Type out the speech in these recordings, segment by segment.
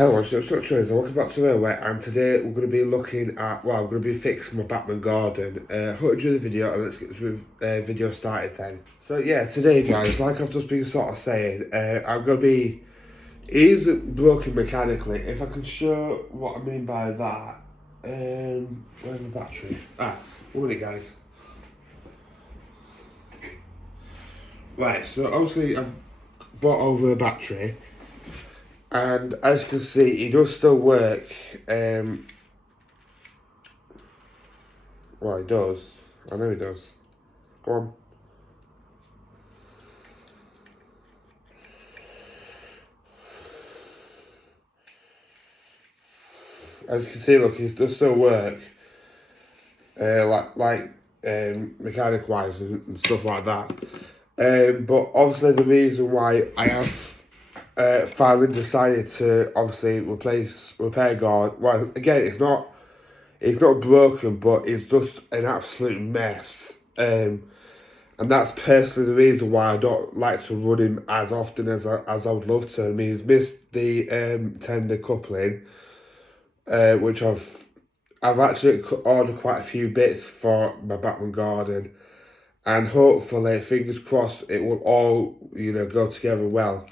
Hello, it's not Tracer. Welcome back to Railway, and today we're going to be looking at, well, we're going to be fixing my Bachmann Gordon. Hope you enjoy the video, and let's get this video started then. So yeah, today guys, like I've just been sort of saying, I'm going to be, it isn't broken mechanically. If I can show what I mean by that, where's my battery? One minute guys. Right, so obviously I've bought over a battery. And as you can see, he does still work. Well, he does. I know he does. Go on. As you can see, look, he does still work. Mechanic wise and stuff like that. But obviously, the reason why I have finally decided to obviously repair guard. Well, again, it's not broken, but it's just an absolute mess. And that's personally the reason why I don't like to run him as often as I would love to. I mean, he's missed the tender coupling, which I've actually ordered quite a few bits for my Bachmann Gordon, and hopefully, fingers crossed, it will all go together well.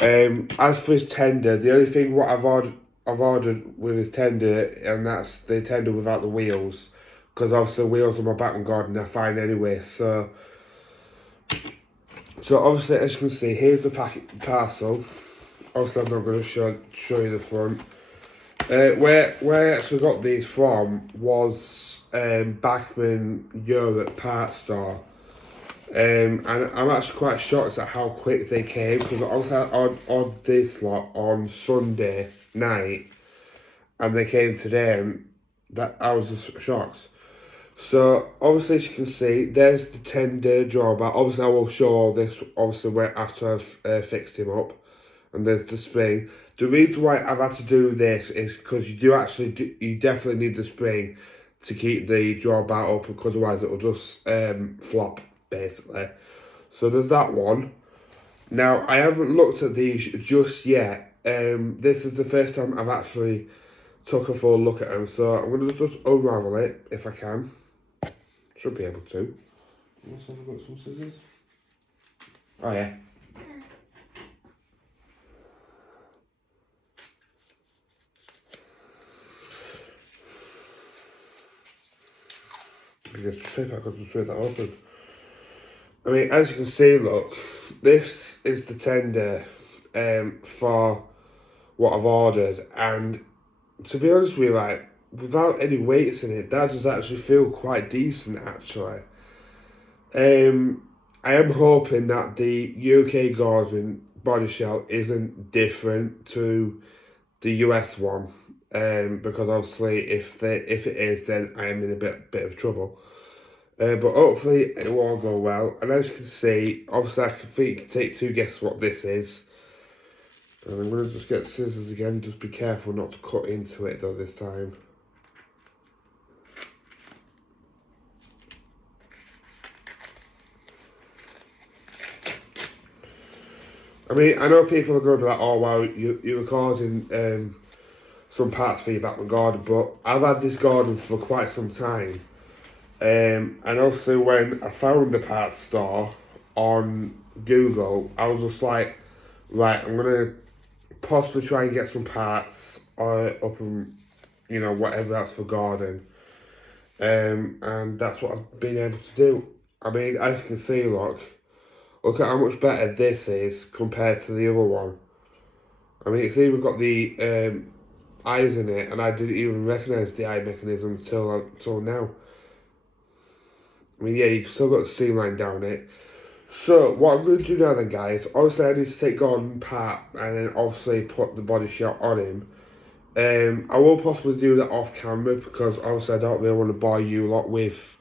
As for his tender, the only thing what I've ordered with his tender, and that's the tender without the wheels, because obviously the wheels on my Bachmann Gordon are fine anyway. So obviously, as you can see, here's the parcel. Obviously, I'm not going to show you the front. Where I actually got these from was Bachmann Europe Parts Store. And I'm actually quite shocked at how quick they came, because I also ordered this lot on Sunday night and they came today, and that I was just shocked. So obviously, as you can see, there's the tender drawback. Obviously I will show all this after I've fixed him up. And there's the spring. The reason why I've had to do this is because you definitely need the spring to keep the drawback up, because otherwise it will just flop basically. So there's that one. Now I haven't looked at these just yet. This is the first time I've actually took a full look at them, so I'm going to just unravel it if I can. Should be able to. Unless I've got some scissors. Oh yeah. Because paper, I got to straight that open. I mean, as you can see, look, this is the tender for what I've ordered, and to be honest with you, like, without any weights in it, that does actually feel quite decent, actually. I am hoping that the UK Gordon body shell isn't different to the US one, because obviously if it is, then I am in a bit of trouble. But hopefully it will all go well. And as you can see, obviously I think you can take two guesses what this is. And I'm going to just get scissors again. Just be careful not to cut into it though this time. I mean, I know people are going to be like, oh wow, you're recording some parts for your Bachmann Gordon, but I've had this Gordon for quite some time. And obviously when I found the parts store on Google, I was just like, right, I'm going to possibly try and get some parts up and, whatever else for Gordon. And that's what I've been able to do. I mean, as you can see, look at how much better this is compared to the other one. I mean, it's even got the eyes in it, and I didn't even recognise the eye mechanism until now. I mean, yeah, you've still got the seam line down it. So, what I'm going to do now then, guys, obviously I need to take Gordon apart and then obviously put the body shell on him. I will possibly do that off camera, because obviously I don't really want to bore you a lot with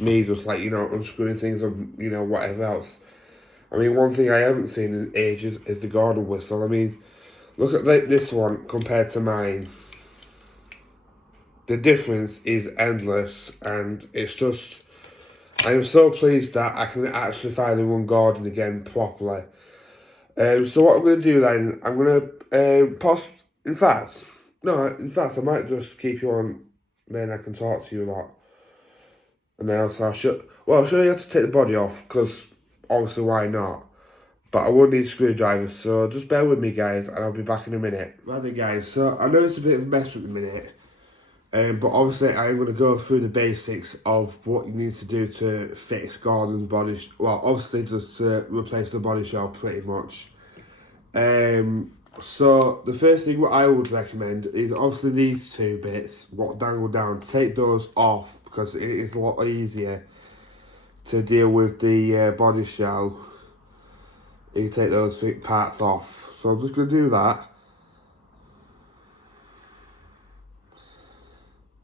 me just like, unscrewing things and, whatever else. I mean, one thing I haven't seen in ages is the Gordon whistle. I mean, look at this one compared to mine. The difference is endless, and it's just, I am so pleased that I can actually finally run Gordon again properly. So what I'm going to do then, I'm going to In fact, no, in fact, I might just keep you on, then I can talk to you a lot. And then also I'll show you how to take the body off, because obviously why not? But I will need screwdrivers, so just bear with me, guys, and I'll be back in a minute. Right then, guys, so I know it's a bit of a mess at the minute, but obviously I'm going to go through the basics of what you need to do to fix Gordon's body. Well, obviously just to replace the body shell, pretty much. So the first thing what I would recommend is obviously these two bits, what dangle down, take those off, because it is a lot easier to deal with the body shell. You take those parts off. So I'm just going to do that.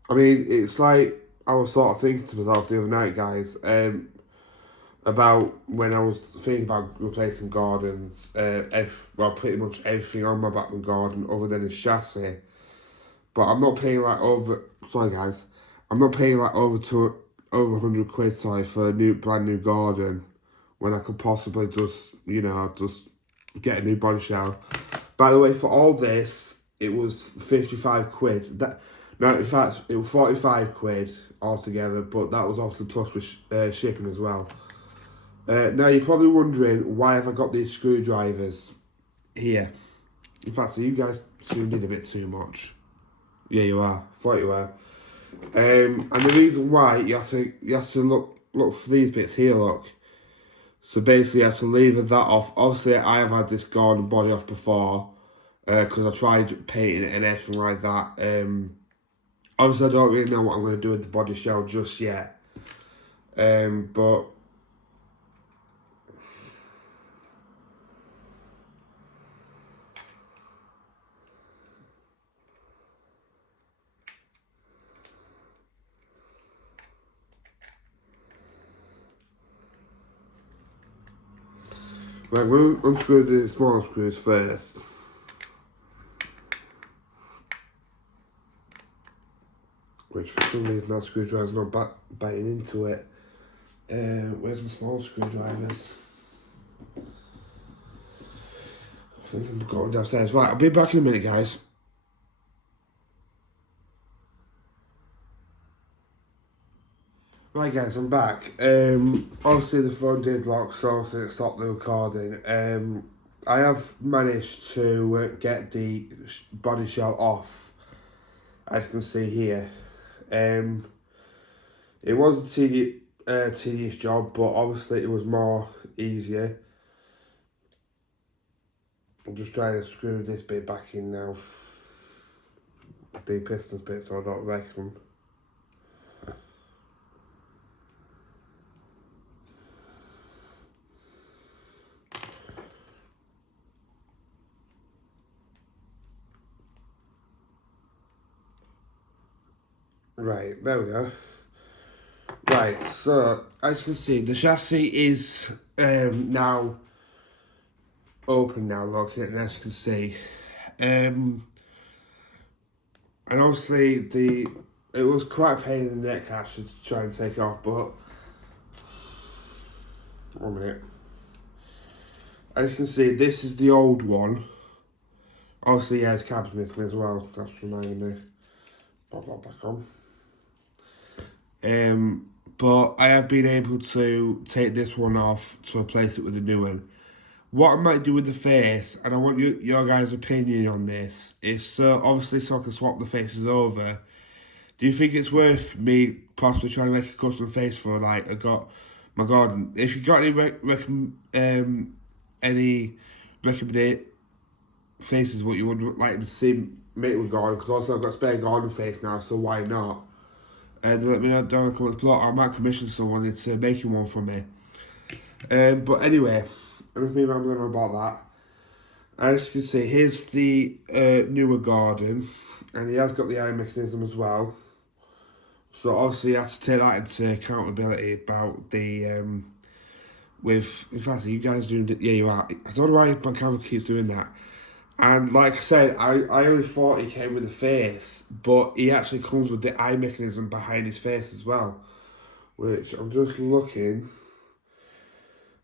I mean, it's like I was sort of thinking to myself the other night, guys, about when I was thinking about replacing Gordon's, pretty much everything on my Bachmann Gordon other than his chassis. But I'm not paying like over, sorry guys, I'm not paying like over 100 quid, sorry, for a brand new Gordon, when I could possibly just, just get a new body shell. By the way, for all this, it was 55 quid. No, in fact, it was 45 quid altogether, but that was obviously plus with shipping as well. Now, you're probably wondering, why have I got these screwdrivers here? In fact, so you guys tuned in a bit too much. Yeah, you are. Thought you were. And the reason why, you have to look for these bits here, look. So basically, you have to lever that off. Obviously, I have had this Gordon body off before, because I tried painting it and everything like that. Obviously, I don't really know what I'm going to do with the body shell just yet. But right, we'll unscrew the small screws first. Which for some reason that screwdriver's not biting into it. Where's my small screwdrivers? I think I'm going downstairs. Right, I'll be back in a minute, guys. Right, guys, I'm back. Obviously the phone did lock, so obviously it stopped the recording. I have managed to get the body shell off, as you can see here. It was a tedious job, but obviously it was more easier. I'm just trying to screw this bit back in now. The pistons bit, so I don't wreck them. Right, there we go. Right, so as you can see, the chassis is now open now, look, and as you can see. And obviously it was quite a pain in the neck actually to try and take off, but 1 minute. As you can see, this is the old one. Obviously, yeah, it's cab's missing as well. That's reminding me. Pop that back on. But I have been able to take this one off to replace it with a new one. What I might do with the face, and I want your guys' opinion on this, is obviously so I can swap the faces over. Do you think it's worth me possibly trying to make a custom face for like my Gordon? If you got any recommended faces what you would like to see made with Gordon, because also I've got a spare Gordon face now, so why not? And let me know down in the comments below. I might commission someone into making one for me. But anyway, enough me rambling on about that. As you can see, here's the newer Gordon, and he has got the eye mechanism as well. So obviously you have to take that into accountability about the in fact, are you guys doing it? Yeah, you are. I don't know why my camera keeps doing that. And like I said, I only thought he came with a face, but he actually comes with the eye mechanism behind his face as well. Which I'm just looking,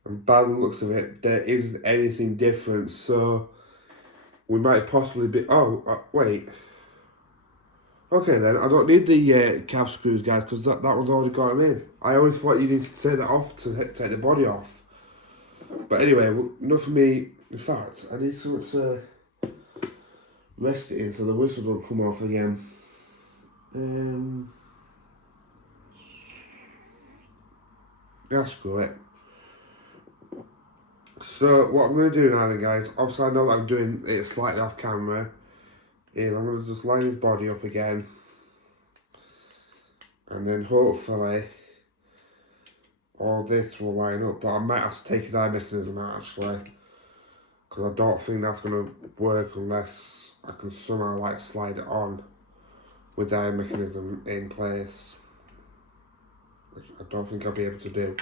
and by the looks of it, there isn't anything different. So we might possibly be... Oh, wait. Okay then, I don't need the cab screws, guys, because that one's already got them in. I always thought you needed to take that off to take the body off. But anyway, enough of me. In fact, I need something to rest it in so the whistle don't come off again. Yeah, screw it. So what I'm going to do now then, guys, obviously I know that I'm doing it slightly off camera, is I'm going to just line his body up again. And then hopefully all this will line up, but I might have to take his eye mechanism out actually, because I don't think that's going to work unless I can somehow like slide it on with the eye mechanism in place, which I don't think I'll be able to do.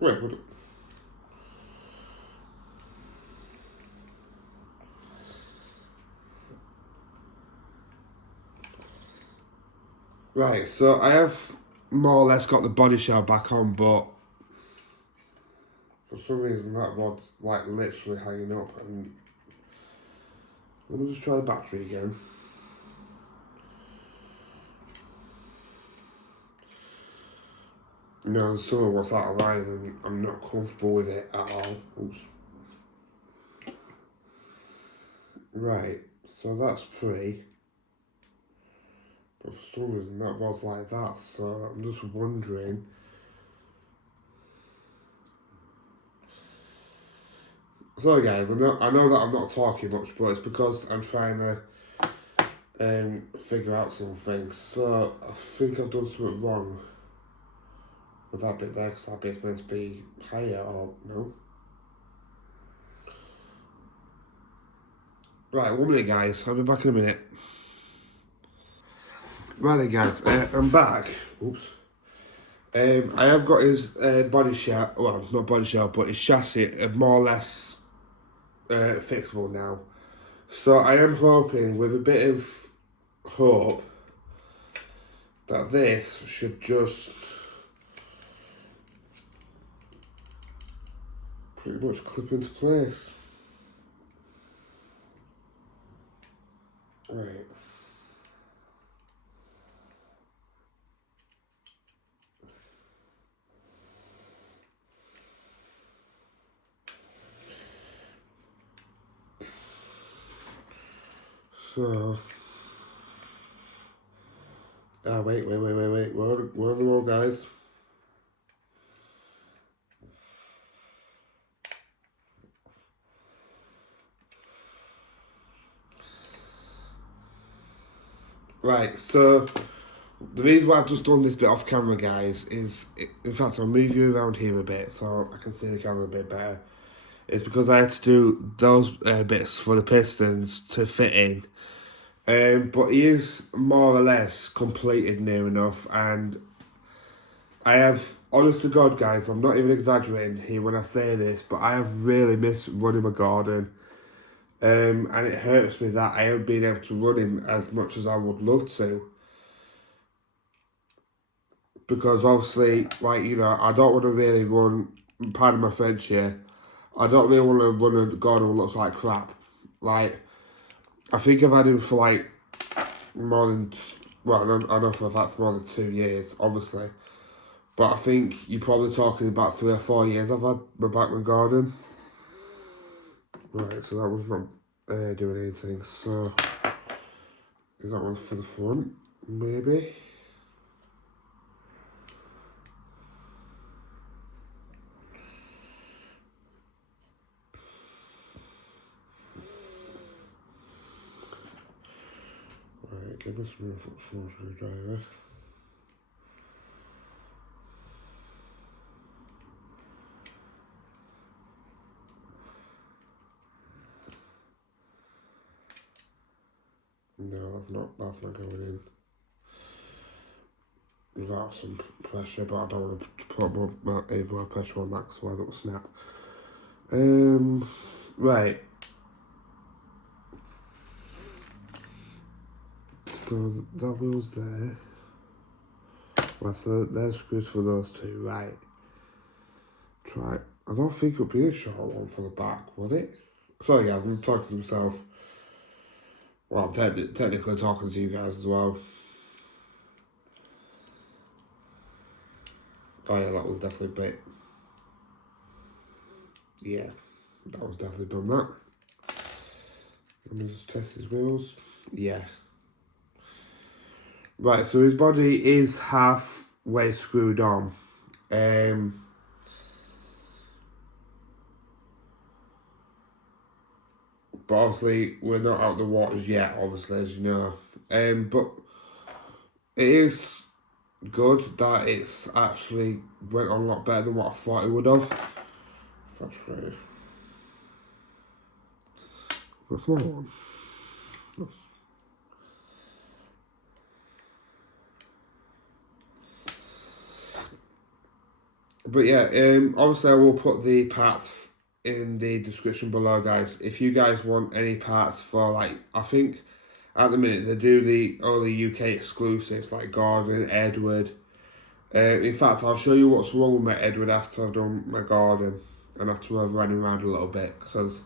Wait, what? Right, so I have more or less got the body shell back on, but for some reason that rod's like literally hanging up. And let me just try the battery again. No, there's some of what's out of line and I'm not comfortable with it at all. Oops. Right, so that's free. But for some reason that rod's like that, so I'm just wondering. Sorry guys, I know that I'm not talking much, but it's because I'm trying to figure out something. So I think I've done something wrong with that bit there, because that bit's meant to be higher, or no? Right, 1 minute guys, I'll be back in a minute. Right then guys, I'm back. Oops. I have got his body shell, well not body shell, but his chassis more or less fixable now. So I am hoping, with a bit of hope, that this should just pretty much clip into place. Right. So, wait, where are the roll, guys? Right, so the reason why I've just done this bit off camera, guys, is, in fact, I'll move you around here a bit so I can see the camera a bit better. It's because I had to do those bits for the pistons to fit in. But he is more or less completed near enough, and I have, honest to God, guys, I'm not even exaggerating here when I say this, but I have really missed running my Gordon. And it hurts me that I haven't been able to run him as much as I would love to. Because obviously, like, you know, I don't want to really run, pardon my French here, I don't really want to run a Gordon who looks like crap. Like, I think I've had him for like more than, well, I know for a fact it's more than 2 years, obviously. But I think you're probably talking about 3 or 4 years I've had my Bachmann Gordon. Right, so that was not doing anything. So, is that one for the front? Maybe. Right, give us a small screwdriver. No, that's not going in. Without some pressure, but I don't want to put more pressure on that because otherwise it will snap. Right. So that wheel's there. Well, so there's screws for those two, right? Try. I don't think it would be a short one for the back, would it? Sorry guys, I'm talking to myself. Well, I'm technically talking to you guys as well. Oh yeah, that was definitely bit. Yeah, that was definitely done that. Let me just test his wheels. Yeah. Right, so his body is halfway screwed on. But obviously, we're not out the waters yet, obviously, as you know. But it is good that it's actually went on a lot better than what I thought it would have. That's great. What's the one? But yeah, obviously I will put the parts in the description below, guys. If you guys want any parts for, like, I think at the minute they do the only UK exclusives like Gordon, Edward. In fact, I'll show you what's wrong with my Edward after I've done my Gordon and after I've run him around a little bit, because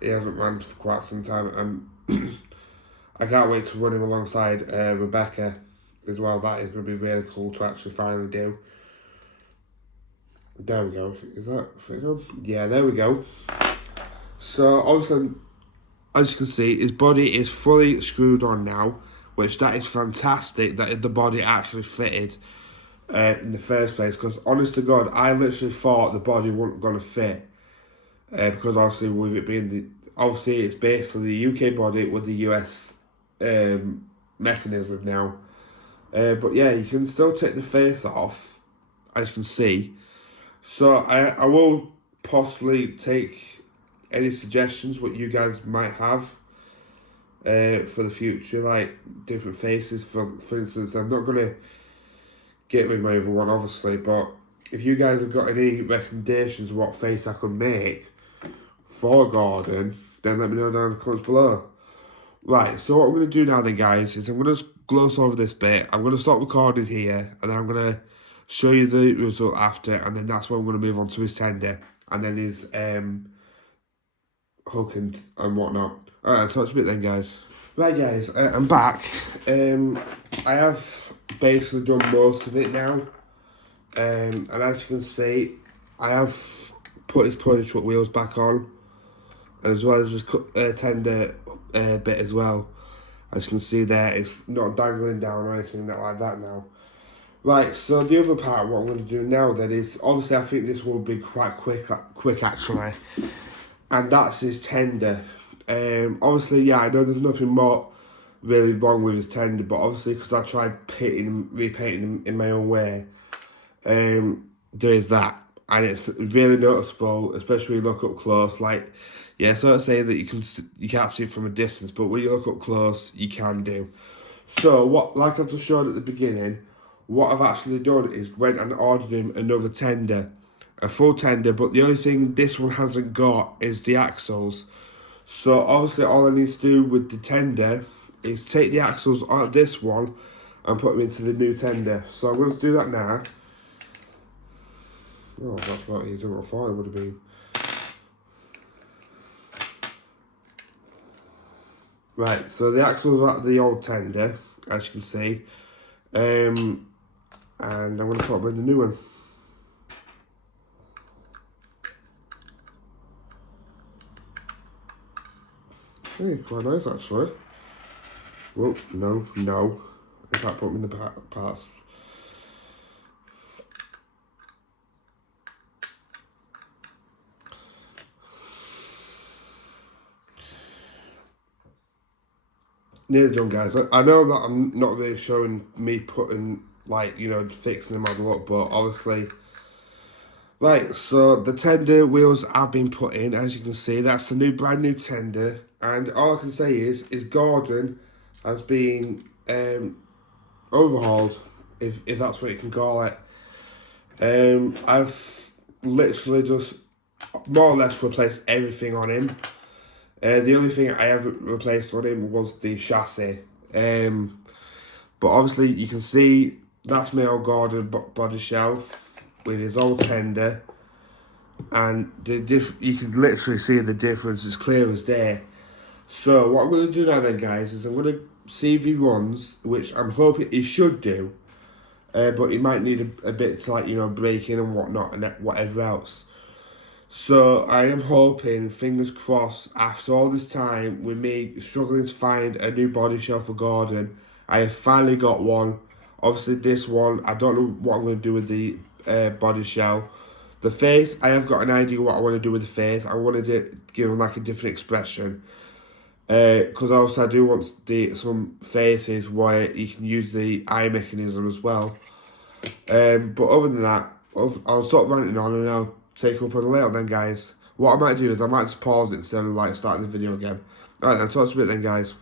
he hasn't run for quite some time, and I can't wait to run him alongside Rebecca as well. That is going to be really cool to actually finally do. There we go. Is that figure? Yeah, there we go. So obviously, as you can see, his body is fully screwed on now, which that is fantastic that the body actually fitted in the first place. Because honest to God, I literally thought the body wasn't going to fit because obviously with it being obviously it's basically the UK body with the US mechanism now. But yeah, you can still take the face off, as you can see. So I will possibly take any suggestions what you guys might have for the future, like different faces. For instance, I'm not gonna get rid of my other one, obviously, but if you guys have got any recommendations of what face I could make for Gordon, then let me know down in the comments below. Right, so what I'm gonna do now then, guys, is I'm gonna gloss over this bit. I'm gonna stop recording here, and then I'm gonna show you the result after, and then that's when I'm gonna move on to his tender, and then his hook and whatnot. Alright, talk to you a bit then, guys. Right, guys, I'm back. I have basically done most of it now. And as you can see, I have put his pony truck wheels back on, as well as his tender bit as well. As you can see there, it's not dangling down or anything like that now. Right, so the other part, what I'm going to do now then is, obviously I think this will be quite quick actually, and that's his tender. Obviously, yeah, I know there's nothing more really wrong with his tender, but obviously because I tried repainting him in my own way, there is that, and it's really noticeable, especially when you look up close. Like, yeah, it's not saying that you can't see it from a distance, but when you look up close, you can do. So what, like I've just showed at the beginning, what I've actually done is went and ordered him another tender, a full tender, but the only thing this one hasn't got is the axles. So obviously all I need to do with the tender is take the axles out of this one and put them into the new tender. So I'm going to do that now. Oh, that's not easy what I thought it would have been. Right, so the axles are out of the old tender, as you can see. And I'm going to put them in the new one. Hey, quite nice actually. Well, no. I can't put them in the parts. Nearly done, guys. I know that I'm not really showing me putting, like, you know, fixing the model up, but obviously. Right, so the tender wheels have been put in, as you can see. That's the brand new tender, and all I can say is Gordon has been overhauled, if that's what you can call it. I've literally just more or less replaced everything on him. The only thing I haven't replaced on him was the chassis. But obviously you can see that's my old Gordon body shell with his old tender, and you can literally see the difference as clear as day. So what I'm going to do now then, guys, is I'm going to see if he runs, which I'm hoping he should do, but he might need a bit to, like, you know, break in and whatnot and whatever else. So I am hoping, fingers crossed, after all this time with me struggling to find a new body shell for Gordon, I have finally got one. Obviously this one, I don't know what I'm going to do with the body shell. The face, I have got an idea what I want to do with the face. I wanted to give him like a different expression. Because also I do want some faces where you can use the eye mechanism as well. But other than that, I'll stop ranting on and I'll take up on the layout then, guys. What I might do is I might just pause it instead of like starting the video again. Alright then, talk to you a bit then, guys.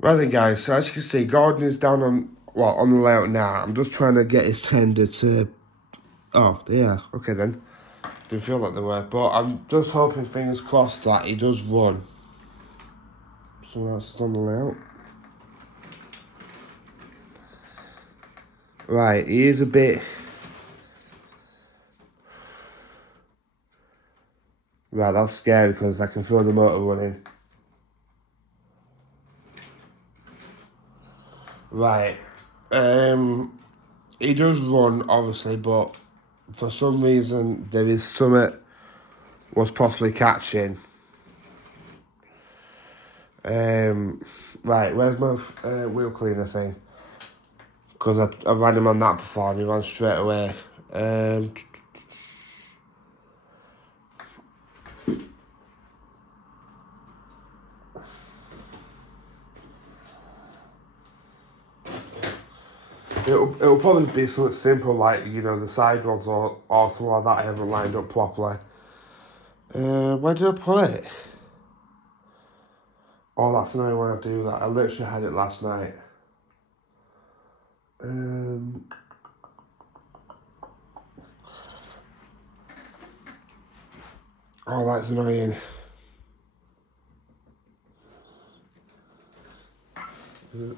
Right then, guys, so as you can see, Gordon is down on the layout now. I'm just trying to get his tender to... Oh, yeah, okay then. Didn't feel like they were, but I'm just hoping, fingers crossed, that he does run. Someone else is on the layout. Right, he is a bit... Right, that's scary because I can feel the motor running. Right. He does run, obviously, but for some reason there is something was possibly catching. Right, where's my wheel cleaner thing? Because I ran him on that before and he ran straight away. It'll probably be something simple like, you know, the side rods or something like that I haven't lined up properly. Where did I put it? Oh, that's annoying when I do that. I literally had it last night. Oh, that's annoying.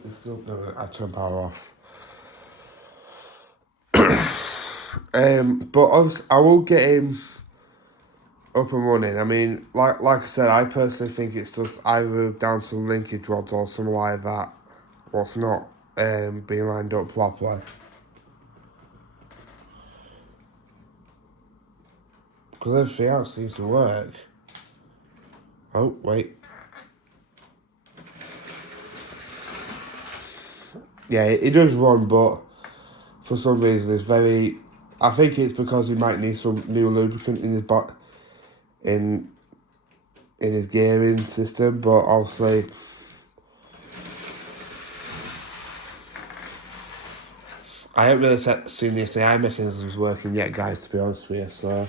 It's still no, I turned power off. But obviously, I will get him up and running. I mean, like I said, I personally think it's just either down to linkage rods or something like that, what's not being lined up properly. Because everything else seems to work. Oh, wait. Yeah, it does run, but for some reason it's very... I think it's because he might need some new lubricant in his in his gearing system, but obviously I haven't really seen the SAI mechanisms working yet, guys, to be honest with you, so...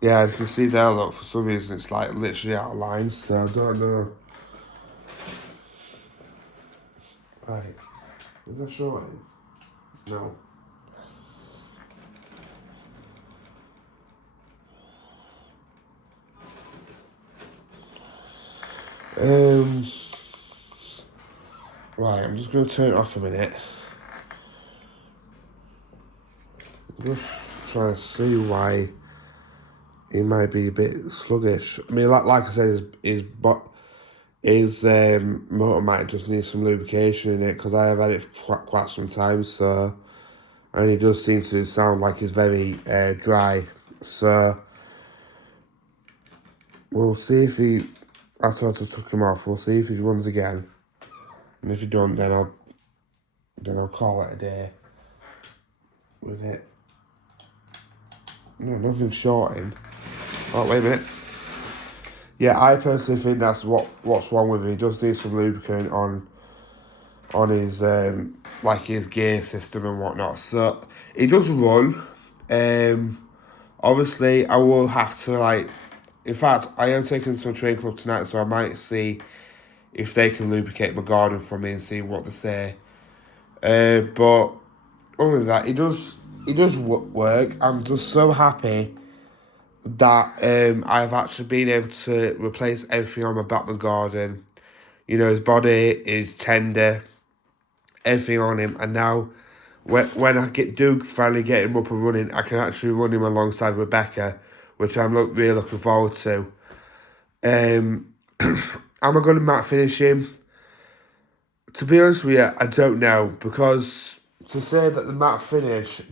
Yeah, as you can see there, look, for some reason it's like literally out of line, so I don't know. Right. Is that shorting? No. Right, I'm just going to turn it off a minute. I'm just trying to see why he might be a bit sluggish. I mean, like I said, his motor might just need some lubrication in it, because I have had it for quite some time, so... And he does seem to sound like he's very dry, so... We'll see if he... After I just took him off, we'll see if he runs again. And if he don't, then I'll call it a day with it. No, nothing's shorting. Oh, wait a minute. Yeah, I personally think that's what's wrong with him. He does need some lubricant on his like his gear system and whatnot. So he does run. Obviously, I will have to, like... In fact, I am taking some train club tonight, so I might see if they can lubricate my Gordon for me and see what they say. But other than that, it does work. I'm just so happy that I've actually been able to replace everything on my Bachmann Gordon. You know, his body is tender, everything on him. And now, when I do finally get him up and running, I can actually run him alongside Rebecca, which I'm really looking forward to. Am I going to matte finish him? To be honest with you, I don't know, because to say that the matte finish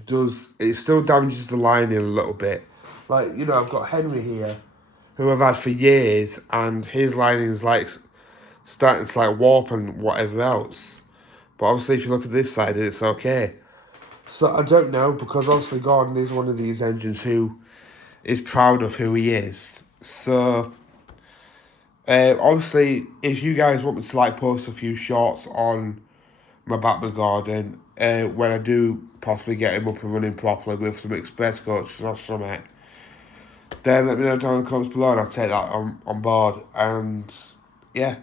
it still damages the lining a little bit. Like, you know, I've got Henry here, who I've had for years, and his lining's like starting to like warp and whatever else. But obviously, if you look at this side, it's okay. So I don't know, because obviously Gordon is one of these engines who is proud of who he is. So obviously, if you guys want me to like post a few shots on my Bachmann Gordon, when I do possibly get him up and running properly with some express coaches or something, then let me know down in the comments below and I'll take that on board. And yeah,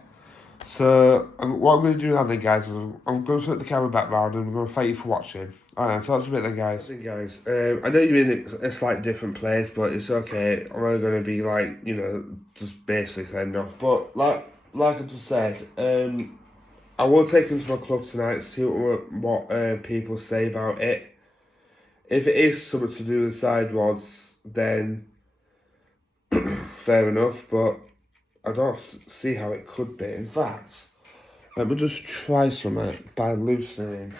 so what I'm going to do now then, guys, is I'm going to flip the camera back round and I'm going to thank you for watching. Alright, talk to you a bit then, guys. I know you're in a slight different place, but it's okay. I'm only going to be like, you know, just basically saying off. But like I just said, I will take him to my club tonight, see what people say about it. If it is something to do with side rods, then fair enough, but I don't see how it could be. In fact, let me just try something by loosening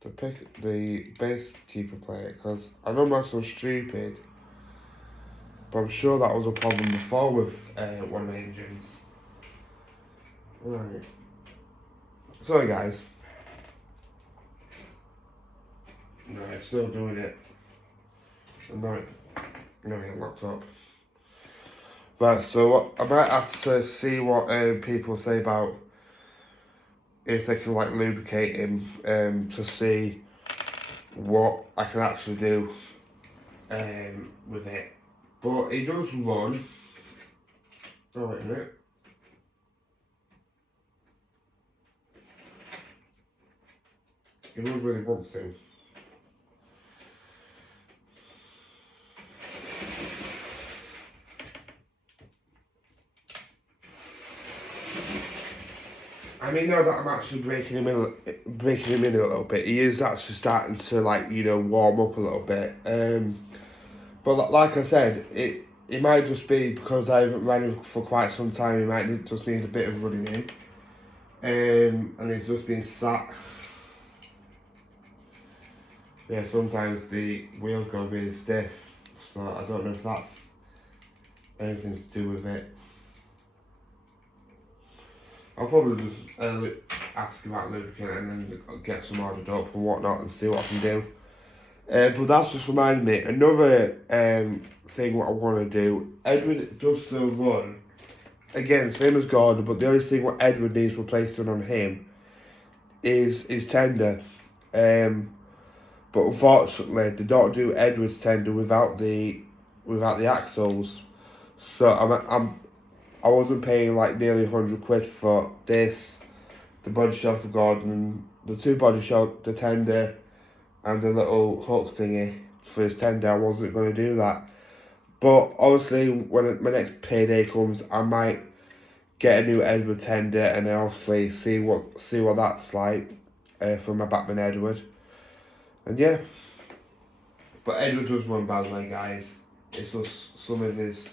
to pick the base keeper plate, because I know I'm so stupid, but I'm sure that was a problem before with one of the engines. Right. Sorry guys. No, it's still doing it. No, it locked up. Right, so I might have to see what people say about if they can like lubricate him to see what I can actually do with it. But he does run. Oh wait a minute. He runs when he wants to. I mean, now that I'm actually breaking him in a little bit, he is actually starting to like, you know, warm up a little bit. But like I said, it might just be because I haven't ran him for quite some time. He might just need a bit of running in, and he's just been sat. Yeah, sometimes the wheels go really stiff, so I don't know if that's anything to do with it. I'll probably just ask about lubricant and then get some ordered up and whatnot and see what I can do. But that's just reminded me, another thing what I want to do, Edward does still run, again, same as Gordon, but the only thing what Edward needs replacing on him is his tender. But unfortunately, they don't do Edward's tender without the axles. So I wasn't paying like nearly 100 quid for this, the body shell for Gordon, the two body shell, the tender, and the little hook thingy for his tender. I wasn't going to do that. But obviously, when my next payday comes, I might get a new Edward tender and then obviously see what that's like for my Bachmann Edward. And yeah. But Edward does run, by the way, guys. It's just some of his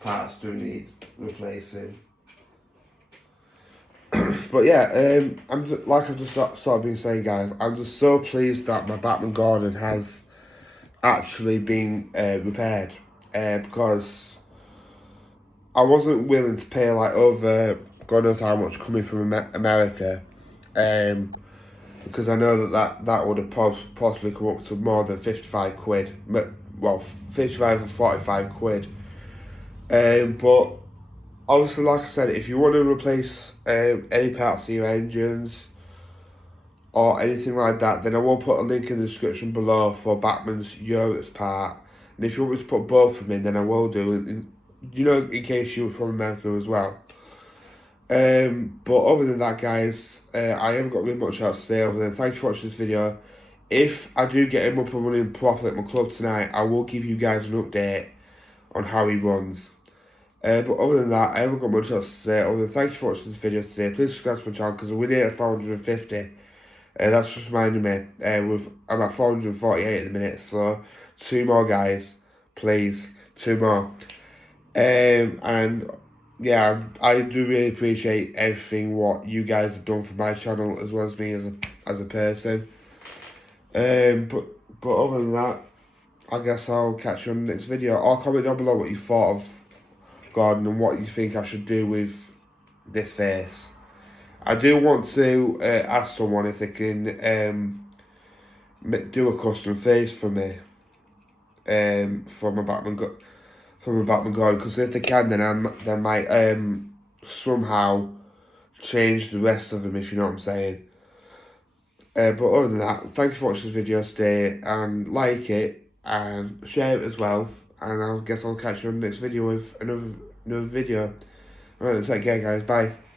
parts do need replacing. But yeah, I'm just, like I've just sort of been saying, guys, I'm just so pleased that my Bachmann Gordon has actually been repaired, because I wasn't willing to pay like over God knows how much coming from America, because I know that would have possibly come up to more than 55 quid, well 55 or 45 quid, but obviously, like I said, if you want to replace any parts of your engines or anything like that, then I will put a link in the description below for Bachmann's Europe's part. And if you want me to put both of them in, then I will do, you know, in case you're from America as well. But other than that, guys, I haven't got really much else to say other than thank you for watching this video. If I do get him up and running properly at my club tonight, I will give you guys an update on how he runs. But other than that, I haven't got much else to say. Other than thank you for watching this video today. Please subscribe to my channel because we're near 450. That's just reminding me. I'm at 448 at the minute, so 2 more, guys. Please, 2 more. And yeah, I do really appreciate everything what you guys have done for my channel as well as me as a person. But other than that, I guess I'll catch you on the next video. Or comment down below what you thought of Gordon and what you think I should do with this face. I do want to ask someone if they can do a custom face for me from a Bachmann Gordon, because if they can, then they might somehow change the rest of them, if you know what I'm saying. But other than that, thank you for watching this video today, and like it and share it as well. And I guess I'll catch you on the next video with another video. Alright, take care, guys. Bye.